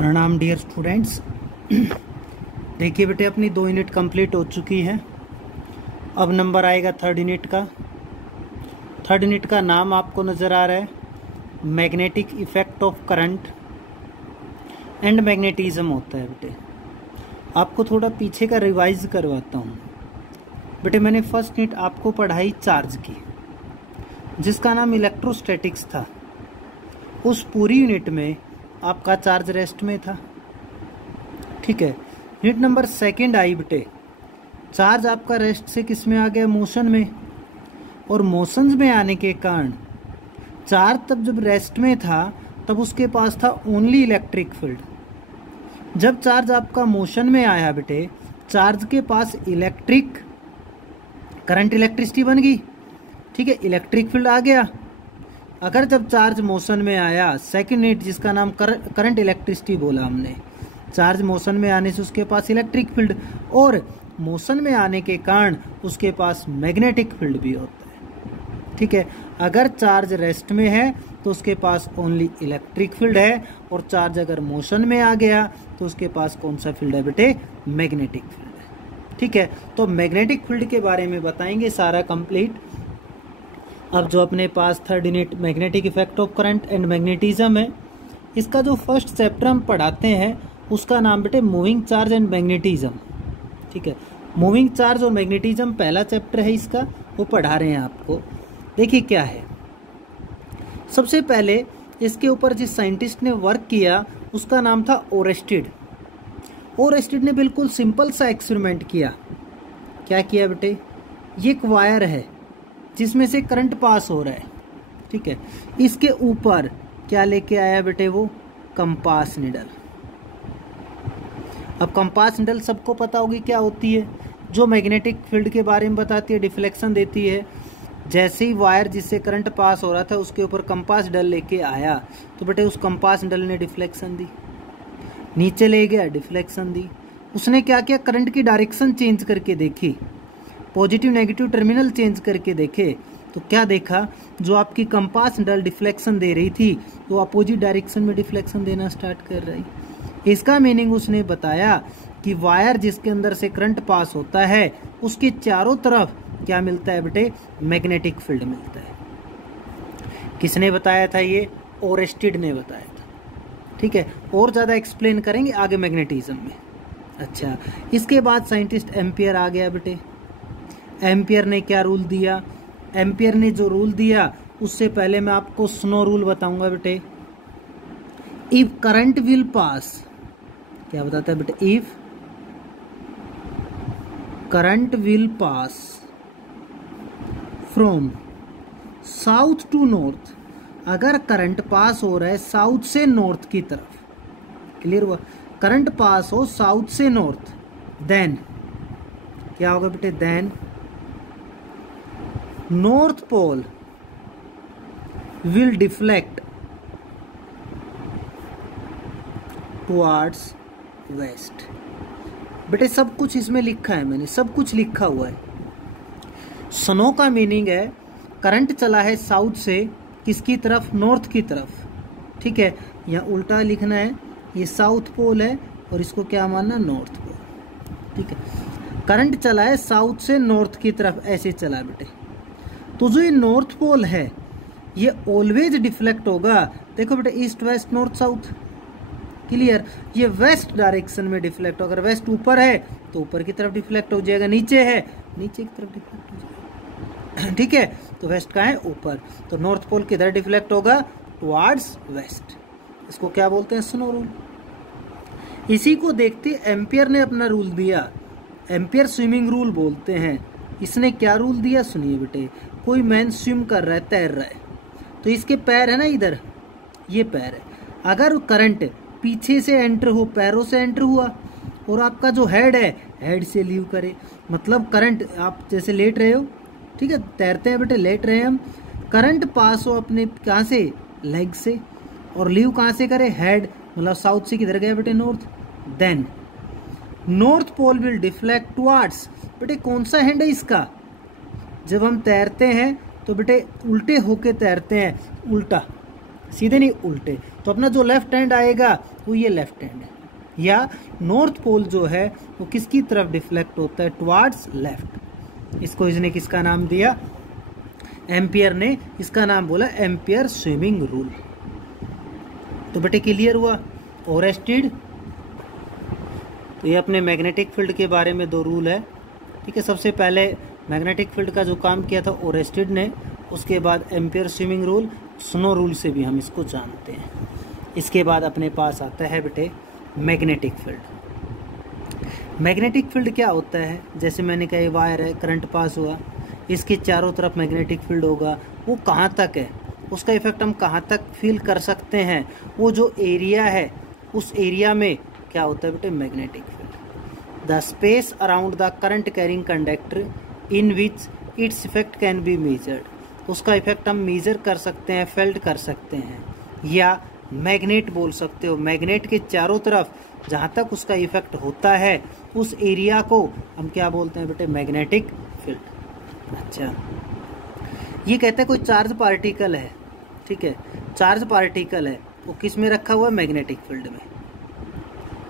प्रणाम dear students. देखिए बेटे, अपनी 2 यूनिट कंप्लीट हो चुकी है। अब नंबर आएगा थर्ड यूनिट का। थर्ड यूनिट का नाम आपको नज़र आ रहा है magnetic effect of current and magnetism होता है। बेटे आपको थोड़ा पीछे का रिवाइज करवाता हूँ। बेटे मैंने फर्स्ट यूनिट आपको पढ़ाई चार्ज की, जिसका नाम इलेक्ट्रोस्टैटिक्स था। उस पूरी यूनिट में आपका चार्ज रेस्ट में था, ठीक है। यूनिट नंबर सेकंड आई बेटे, चार्ज आपका रेस्ट से किस में आ गया? मोशन में। और मोशंस में आने के कारण चार्ज तब जब रेस्ट में था तब उसके पास था ओनली इलेक्ट्रिक फील्ड। जब चार्ज आपका मोशन में आया बेटे, चार्ज के पास इलेक्ट्रिक करंट इलेक्ट्रिसिटी बन गई, ठीक है, इलेक्ट्रिक फील्ड आ गया। अगर जब चार्ज मोशन में आया, सेकंड यूनिट जिसका नाम करंट इलेक्ट्रिसिटी बोला हमने, चार्ज मोशन में आने से उसके पास इलेक्ट्रिक फील्ड और मोशन में आने के कारण उसके पास मैग्नेटिक फील्ड भी होता है, ठीक है। अगर चार्ज रेस्ट में है तो उसके पास ओनली इलेक्ट्रिक फील्ड है, और चार्ज अगर मोशन में आ गया तो उसके पास कौन सा फील्ड है बेटे? मैग्नेटिक फील्ड है, ठीक है। तो मैग्नेटिक फील्ड के बारे में बताएंगे सारा कंप्लीट। अब जो अपने पास third unit magnetic effect of current and magnetism है, इसका जो फर्स्ट चैप्टर हम पढ़ाते हैं उसका नाम बेटे मूविंग चार्ज एंड मैग्नेटिज्म, ठीक है। मूविंग चार्ज और मैग्नेटिज्म पहला चैप्टर है इसका, वो पढ़ा रहे हैं आपको। देखिए क्या है, सबसे पहले इसके ऊपर जिस साइंटिस्ट ने वर्क किया उसका नाम था ओरेस्टिड। ओरेस्टिड ने बिल्कुल सिंपल सा एक्सपेरिमेंट किया। क्या किया बेटे? ये एक वायर है जिसमें से करंट पास हो रहा है, ठीक है। इसके ऊपर क्या लेके आया बेटे? वो कंपास निडल। अब कंपास निडल सबको पता होगी क्या होती है, जो मैग्नेटिक फील्ड के बारे में बताती है, डिफ्लेक्शन देती है। जैसे ही वायर जिससे करंट पास हो रहा था उसके ऊपर कंपास निडल लेके आया तो बेटे उस कंपास निडल ने डिफ्लेक्शन दी, नीचे ले गया, डिफ्लेक्शन दी। उसने क्या किया? करंट की डायरेक्शन चेंज करके देखी, पॉजिटिव नेगेटिव टर्मिनल चेंज करके देखे तो क्या देखा? जो आपकी कंपास निडल डिफ्लेक्शन दे रही थी वो अपोजिट डायरेक्शन में डिफ्लेक्शन देना स्टार्ट कर रही। इसका मीनिंग उसने बताया कि वायर जिसके अंदर से करंट पास होता है उसके चारों तरफ क्या मिलता है बेटे? मैग्नेटिक फील्ड मिलता है। किसने बताया था? ये ओरेस्टिड ने बताया था, ठीक है। और ज्यादा एक्सप्लेन करेंगे आगे मैग्नेटिज्म में। अच्छा, इसके बाद साइंटिस्ट एम्पियर आ गया बेटे। एम्पियर ने क्या रूल दिया? एम्पियर ने जो रूल दिया उससे पहले मैं आपको स्नो रूल बताऊंगा बेटे। इफ करंट विल पास, क्या बताता है बेटे? If current will pass from south to north, अगर करंट पास हो रहा है साउथ से नॉर्थ की तरफ, क्लियर हुआ? करंट पास हो साउथ से नॉर्थ, देन क्या होगा बेटे? Then north pole will deflect towards west. बेटे सब कुछ इसमें लिखा है, मैंने सब कुछ लिखा हुआ है। स्नो का मीनिंग है करंट चला है साउथ से किसकी तरफ? नॉर्थ की तरफ, ठीक है। यहाँ उल्टा लिखना है, ये साउथ पोल है और इसको क्या मानना? नॉर्थ पोल, ठीक है। करंट चला है साउथ से नॉर्थ की तरफ, ऐसे चला बेटे। तो जो ये नॉर्थ पोल है ये ऑलवेज डिफ्लेक्ट होगा। देखो बेटे, east west north south, clear. ये वेस्ट डायरेक्शन में डिफ्लेक्ट होगा। अगर वेस्ट ऊपर है तो ऊपर की तरफ डिफ्लेक्ट हो जाएगा, नीचे है नीचे की तरफ डिफ्लेक्ट हो जाएगा, ठीक है। तो वेस्ट का है ऊपर, तो नॉर्थ पोल किधर डिफ्लेक्ट होगा? Towards waste. इसको क्या बोलते हैं? Snow rule. इसी को देखते एम्पियर ने अपना रूल दिया, एम्पियर स्विमिंग रूल बोलते हैं। इसने क्या रूल दिया? सुनिए बेटे, कोई मैन स्विम कर रहा है, तैर रहा है, तो इसके पैर है ना, इधर ये पैर है। अगर करंट पीछे से एंटर हो, पैरों से एंटर हुआ, और आपका जो हेड है हेड से लीव करे, मतलब करंट आप जैसे लेट रहे हो, ठीक है, तैरते हैं बेटे, लेट रहे हैं हम, करंट पास हो अपने कहाँ से? लेग से, और लीव कहाँ से करे? हेड, मतलब साउथ से किधर गया बेटे? North. Then north pole will deflect towards, बेटे कौन सा हैंड है इसका? जब हम तैरते हैं तो बेटे उल्टे होके तैरते हैं, उल्टा, सीधे नहीं, उल्टे। तो अपना जो लेफ्ट हैंड आएगा वो ये लेफ्ट हैंड है। या नॉर्थ पोल जो है वो किसकी तरफ डिफ्लेक्ट होता है, टुवर्ड्स लेफ्ट। इसको इसने किसका नाम दिया, एम्पियर ने इसका नाम बोला एम्पियर स्विमिंग रूल। तो बेटे क्लियर हुआ। ओरेस्टेड, तो ये अपने मैग्नेटिक फील्ड के बारे में 2 रूल है, ठीक है। सबसे पहले मैग्नेटिक फील्ड का जो काम किया था ओरेस्टेड ने, उसके बाद ampere swimming rule, snow rule से भी हम इसको जानते हैं। इसके बाद अपने पास आता है बेटे मैग्नेटिक फील्ड। मैग्नेटिक फील्ड क्या होता है, जैसे मैंने कहा ये वायर है, करंट पास हुआ, इसके चारों तरफ मैग्नेटिक फील्ड होगा। वो कहाँ तक है, उसका इफेक्ट हम कहाँ तक फील कर सकते हैं, वो जो एरिया है उस एरिया में क्या होता है बेटे, magnetic field. The space around the current carrying conductor in which its effect can be measured. उसका इफेक्ट हम मेजर कर सकते हैं, फेल्ट कर सकते हैं, या मैग्नेट बोल सकते हो। मैग्नेट के चारों तरफ जहाँ तक उसका इफेक्ट होता है उस एरिया को हम क्या बोलते हैं बेटे, मैग्नेटिक फील्ड। अच्छा, ये कहते हैं कोई चार्ज पार्टिकल है, ठीक है, चार्ज पार्टिकल है, वो किस में रखा हुआ है, मैग्नेटिक फील्ड में।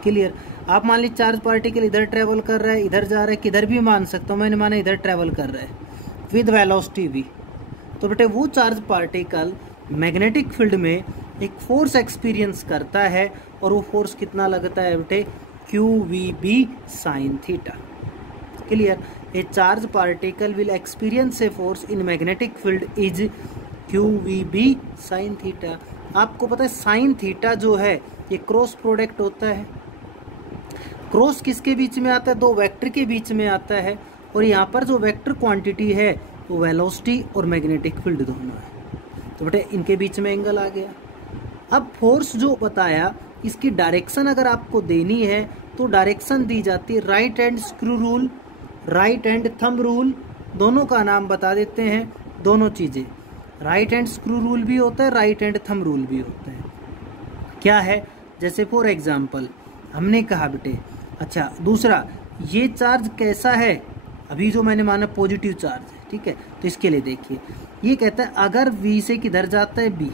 क्लियर। आप मान लीजिए चार्ज पार्टिकल इधर ट्रेवल कर रहा है, इधर जा रहा है, किधर भी मान सकता हूँ, मैंने माना इधर ट्रेवल कर रहा है विद वेलोसिटी v। तो बेटे वो चार्ज पार्टिकल मैग्नेटिक फील्ड में एक फोर्स एक्सपीरियंस करता है, और वो फोर्स कितना लगता है बेटे, QVB sin theta. Clear. A charge particle will experience a force in magnetic field is QVB sin theta. आपको पता है साइन थीटा जो है ये क्रॉस प्रोडक्ट होता है। क्रॉस किसके बीच में आता है, 2 वेक्टर के बीच में आता है, और यहाँ पर जो वेक्टर क्वांटिटी है वो वेलोसिटी और मैग्नेटिक फील्ड दोनों है। तो बेटे इनके बीच में एंगल आ गया। अब फोर्स जो बताया, इसकी डायरेक्शन अगर आपको देनी है तो डायरेक्शन दी जाती है right hand screw rule, right hand thumb rule, दोनों का नाम बता देते हैं। दोनों चीजें, राइट हैंड स्क्रू रूल भी होता है, राइट हैंड थंब रूल भी होता है। क्या है, जैसे फॉर एग्जाम्पल हमने कहा बेटे, अच्छा दूसरा, ये चार्ज कैसा है, अभी जो मैंने माना पॉजिटिव चार्ज है, ठीक है। तो इसके लिए देखिए, ये कहता है अगर V से किधर जाता है B।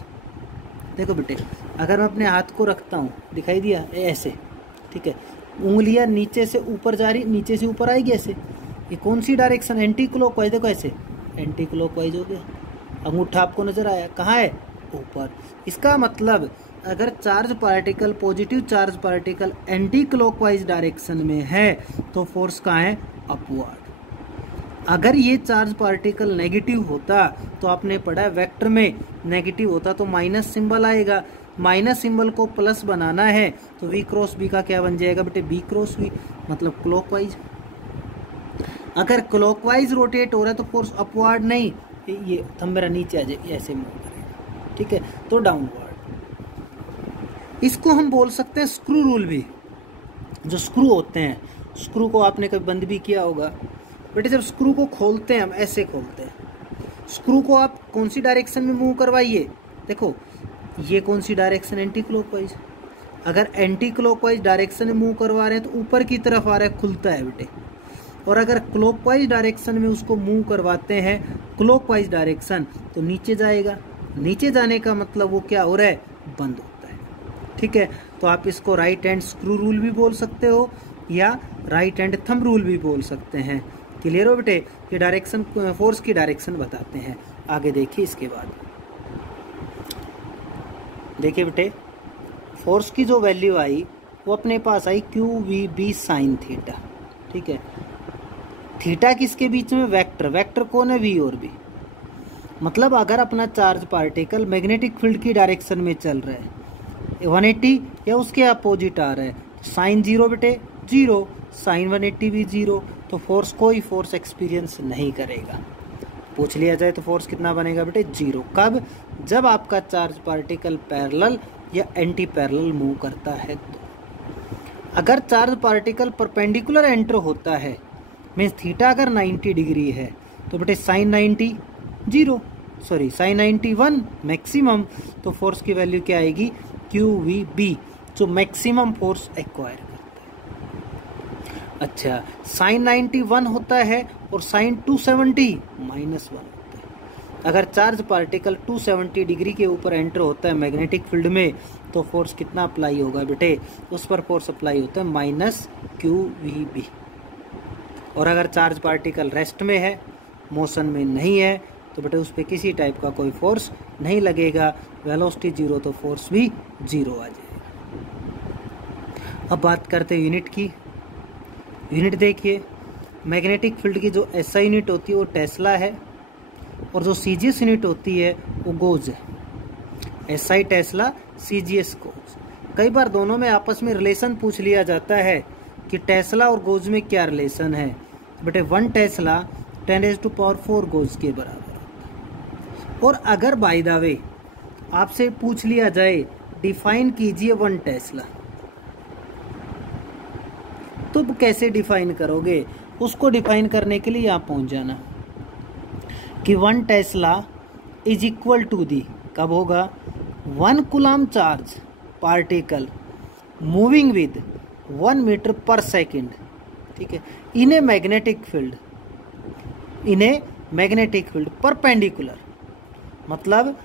देखो बेटे, अगर मैं अपने हाथ को रखता हूँ, दिखाई दिया ऐसे, ठीक है, उंगलियां नीचे से ऊपर जा रही, नीचे से ऊपर आएगी ऐसे, ये कौन सी डायरेक्शन, एंटी क्लॉकवाइज। देखो ऐसे एंटी क्लॉकवाइज हो गया। अंगूठा आपको नजर आया, कहाँ है, ऊपर। इसका मतलब अगर charge particle, positive charge particle anti clockwise direction में है तो फोर्स कहाँ है, अपवर्ड। अगर ये चार्ज पार्टिकल नेगेटिव होता तो आपने पढ़ा वेक्टर में नेगेटिव होता तो माइनस सिंबल आएगा, माइनस सिंबल को प्लस बनाना है तो V क्रॉस B का क्या बन जाएगा बेटे, B क्रॉस V, मतलब क्लॉकवाइज। अगर क्लॉकवाइज रोटेट हो रहा है तो फोर्स अपवर्ड नहीं, ये थंब मेरा नीचे आ जाए, ऐसे मूव करेगा, ठीक है, तो डाउनवर्ड। इसको हम बोल सकते हैं स्क्रू रूल भी। जो स्क्रू होते हैं, स्क्रू को आपने कभी बंद भी किया होगा बेटे, जब स्क्रू को खोलते हैं हम ऐसे खोलते हैं, स्क्रू को आप कौन सी डायरेक्शन में मूव करवाइए, देखो ये कौन सी डायरेक्शन, एंटी क्लॉकवाइज। अगर एंटी क्लॉकवाइज डायरेक्शन में मूव करवा रहे हैं तो ऊपर की तरफ आ रहा है, खुलता है बेटे। और अगर क्लॉकवाइज डायरेक्शन में उसको मूव करवाते हैं, क्लॉकवाइज डायरेक्शन, तो नीचे जाएगा। नीचे जाने का मतलब वो क्या हो रहा है, बंद होता है, ठीक है। तो आप इसको राइट हैंड स्क्रू रूल भी बोल सकते हो या राइट हैंड थंब रूल भी बोल सकते हैं। क्लियर हो बेटे, ये डायरेक्शन, फोर्स की डायरेक्शन बताते हैं। आगे देखिए, इसके बाद देखिए बेटे, फोर्स की जो वैल्यू आई वो अपने पास आई QVB sin थीटा, ठीक है। थीटा किसके बीच में, वेक्टर, वेक्टर कौन है, V और B। मतलब अगर अपना चार्ज पार्टिकल मैग्नेटिक फील्ड की डायरेक्शन में चल रहा है 180 या उसके अपोजिट आ रहा है, साइन 0 बेटे 0, साइन 180 भी 0, तो फोर्स, कोई फोर्स एक्सपीरियंस नहीं करेगा। पूछ लिया जाए तो फोर्स कितना बनेगा बेटे, 0। कब, जब आपका चार्ज पार्टिकल पैरेलल या एंटी पैरेलल मूव करता है तो। अगर चार्ज पार्टिकल परपेंडिकुलर एंटर होता है, मीन्स थीटा अगर 90 डिग्री है तो बेटे साइन 90 0, सॉरी साइन 90 1 मैक्सिमम, तो फोर्स की वैल्यू क्या आएगी, QVB, जो मैक्सिमम फोर्स एक्वायर करता है। अच्छा, साइन 91 होता है और साइन 270 -1 होता है। अगर चार्ज पार्टिकल 270 डिग्री के ऊपर एंटर होता है मैग्नेटिक फील्ड में तो फोर्स कितना अप्लाई होगा बेटे, उस पर फोर्स अप्लाई होता है -QVB। और अगर चार्ज पार्टिकल रेस्ट में है, मोशन में नहीं है, तो बेटे उस पर किसी टाइप का कोई फोर्स नहीं लगेगा, वेलोसिटी 0 तो फोर्स भी 0 आ जाएगा। अब बात करते हैं यूनिट की। यूनिट देखिए, मैग्नेटिक फील्ड की जो SI यूनिट होती है वो टेस्ला है, और जो CGS यूनिट होती है वो गोज है। SI Tesla, CGS goes. कई बार दोनों में आपस में रिलेशन पूछ लिया जाता है कि टेस्ला और गोज में क्या रिलेशन है। बेटे 1 टेस्ला 10⁴ गोज के बराबर होता है। और अगर बाय द वे आपसे पूछ लिया जाए डिफाइन कीजिए 1 टेस्ला, तो कैसे डिफाइन करोगे? उसको डिफाइन करने के लिए यहाँ पहुंच जाना कि 1 tesla is equal to the, कब होगा, 1 coulomb charge particle moving with 1 meter per second, ठीक है, in a magnetic field, in a magnetic field perpendicular, मतलब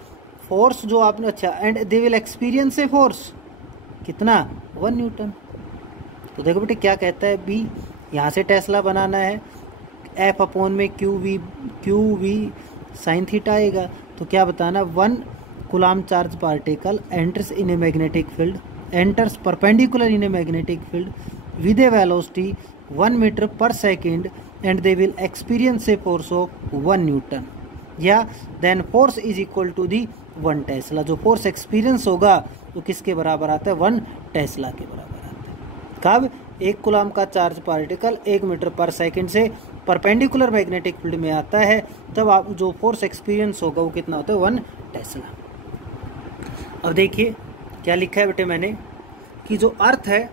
फोर्स जो आपने, अच्छा, and they will experience a force कितना, 1 न्यूटन। तो देखो बेटे क्या कहता है बी, यहाँ से टेस्ला बनाना है, F अपॉन में QV साइन थीटा आएगा, तो क्या बताना, 1 coulomb charge particle enters in a magnetic field, enters perpendicular in a magnetic field with a velocity 1 meter per second and they will experience a force of 1 newton, या then force is equal to the 1 tesla. जो force experience होगा तो किसके बराबर आता है, 1 Tesla के बराबर आता है। कब? 1 कूलम का charge particle 1 meter per second से परपेंडिकुलर मैग्नेटिक फील्ड में आता है, तब आप जो फोर्स एक्सपीरियंस होगा वो कितना होता है, 1 टेस्ला। अब देखिए क्या लिखा है बेटे मैंने कि जो अर्थ है,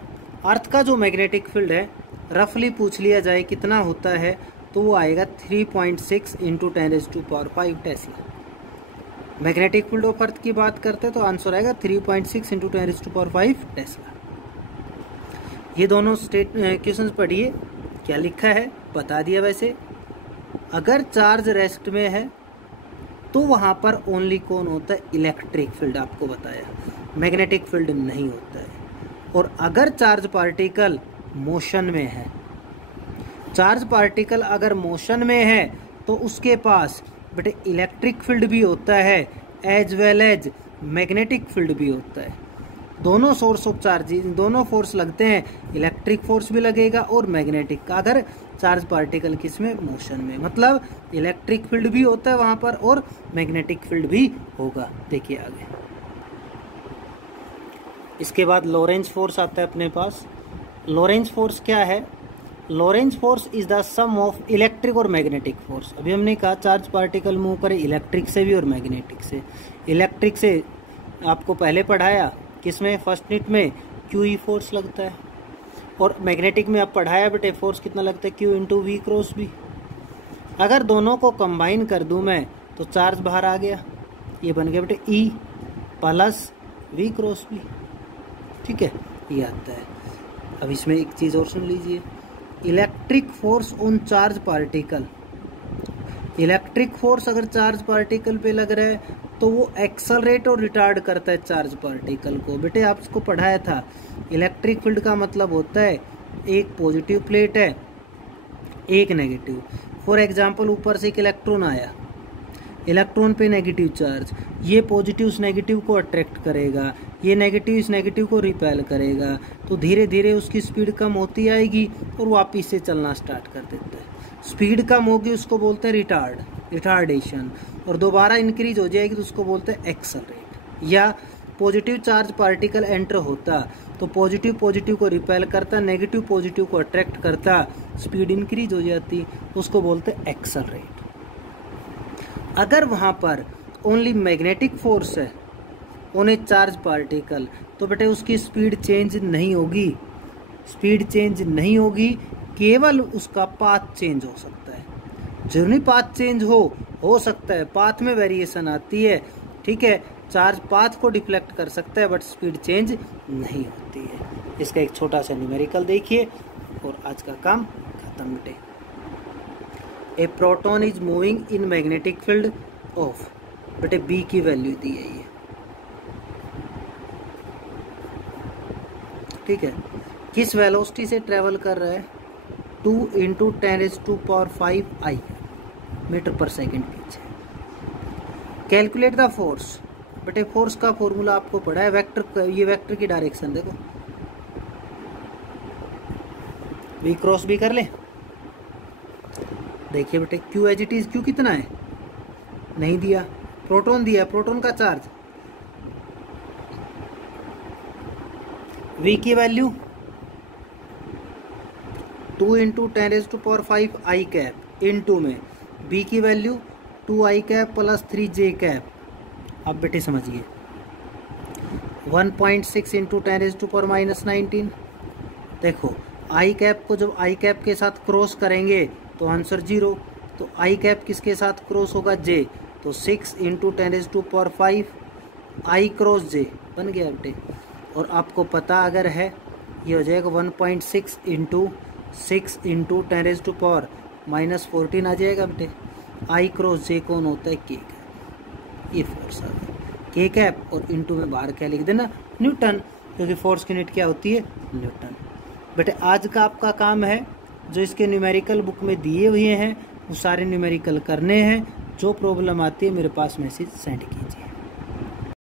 अर्थ का जो मैग्नेटिक फील्ड है रफली पूछ लिया जाए कितना होता है, तो वो आएगा 3.6 × 10⁵ Tesla. Magnetic field of earth की बात करते हैं तो आंसर आएगा 3.6 × 10⁵ टेस्ला। ये दोनों क्वेश्चंस पढ़िए, क्या लिखा है बता दिया। वैसे अगर चार्ज रेस्ट में है तो वहां पर ओनली कौन होता है, इलेक्ट्रिक फील्ड, आपको बताया, मैग्नेटिक फील्ड नहीं होता है। और अगर चार्ज पार्टिकल मोशन में है, चार्ज पार्टिकल अगर मोशन में है तो उसके पास बेटे इलेक्ट्रिक फील्ड भी होता है as well as magnetic field भी होता है। दोनों सोर्स ऑफ चार्ज, दोनों फोर्स लगते हैं, इलेक्ट्रिक फोर्स भी लगेगा और मैग्नेटिक का, अगर चार्ज पार्टिकल किसमें, मोशन में, मतलब इलेक्ट्रिक फील्ड भी होता है वहां पर और मैग्नेटिक फील्ड भी होगा। देखिए आगे, इसके बाद लॉरेंज फोर्स आता है अपने पास। लॉरेंज फोर्स क्या है? Lorentz force is the sum of electric और मैग्नेटिक फोर्स। अभी हमने कहा चार्ज पार्टिकल मूव करे इलेक्ट्रिक से भी और मैग्नेटिक से। इलेक्ट्रिक से आपको पहले पढ़ाया किसमें, फर्स्ट यूनिट में, QE फोर्स लगता है, और मैग्नेटिक में आप पढ़ाया बेटे फोर्स कितना लगता है, Q × V क्रॉस B। अगर दोनों को कंबाइन कर दूं मैं तो चार्ज बाहर आ गया, ये बन गया बेटे E + V क्रॉस B, ठीक है, ये आता है। अब इसमें एक चीज और सुन लीजिए, electric force on charge particle, electric force अगर चार्ज पार्टिकल पे लग रहा है तो वो एक्सेलरेट और रिटार्ड करता है चार्ज पार्टिकल को। बेटे आपको पढ़ाया था इलेक्ट्रिक फील्ड का मतलब होता है एक पॉजिटिव प्लेट है एक नेगेटिव। फॉर एग्जांपल ऊपर से एक इलेक्ट्रॉन आया, इलेक्ट्रॉन पे नेगेटिव चार्ज, ये पॉजिटिव उस नेगेटिव को अट्रैक्ट करेगा, ये नेगेटिव इस नेगेटिव को रिपेल करेगा, तो धीरे धीरे उसकी स्पीड कम होती आएगी और वापिस से चलना स्टार्ट कर देता है। स्पीड कम होगी उसको बोलते हैं रिटार्डेशन, और दोबारा इंक्रीज हो जाएगी तो उसको बोलते हैं एक्सेलरेट। या पॉजिटिव चार्ज पार्टिकल एंटर होता तो पॉजिटिव पॉजिटिव को रिपेल करता, नेगेटिव पॉजिटिव को अट्रैक्ट करता, स्पीड इंक्रीज हो जाती, उसको बोलते हैं एक्सेलरेट। अगर वहां पर ओनली मैग्नेटिक फोर्स है ऑन ए चार्ज पार्टिकल तो बेटे उसकी स्पीड चेंज नहीं होगी, स्पीड चेंज नहीं होगी, केवल उसका पाथ चेंज हो सकता है। जरूरी पाथ चेंज हो सकता है, पाथ में वेरिएशन आती है, ठीक है, चार्ज पाथ को डिफ्लेक्ट कर सकता है बट स्पीड चेंज नहीं होती है। इसका एक छोटा सा न्यूमेरिकल देखिए और आज का काम खत्म बेटे। A proton is moving in magnetic field of, बेटे बी की वैल्यू दी है ये, ठीक है। किस वेलोसिटी से ट्रेवल कर रहा है, 2 × 10⁵ I मीटर पर सेकेंड पीछे। कैलकुलेट द फोर्स, बेटे फोर्स का फॉर्मूला आपको पढ़ा है, वेक्टर, ये वेक्टर की डायरेक्शन देखो, वी क्रॉस भी कर ले। देखिए बेटे q as it is, q कितना है नहीं दिया, प्रोटॉन दिया, प्रोटॉन का चार्ज, वी की वैल्यू 2 × 10⁵ I कैप इनटू में बी की value 2I cap plus 3J cap. अब बेटे समझिए 1.6 × 10⁻⁻19, देखो आई कैप को जब आई कैप के साथ क्रॉस करेंगे तो आंसर 0, तो आई कैप किसके साथ क्रॉस होगा, जे, तो 6 × 10⁵ I क्रॉस जे बन गया बेटे। और आपको पता अगर है ये हो जाएगा 1.6 × 6 × 10⁻⁻14 आ जाएगा बेटे। आई क्रॉस जे कौन होता है, के कैप, ये फोर्स आ गया के कैप, और इनटू में बाहर क्या लिख देना, न्यूटन, क्योंकि फोर्स की यूनिट क्या होती है, न्यूटन। बेटे आज का आपका काम है जो इसके न्यूमेरिकल बुक में दिए हुए हैं वो सारे न्यूमेरिकल करने हैं, जो प्रॉब्लम आती है मेरे पास मैसेज सेंड कीजिए।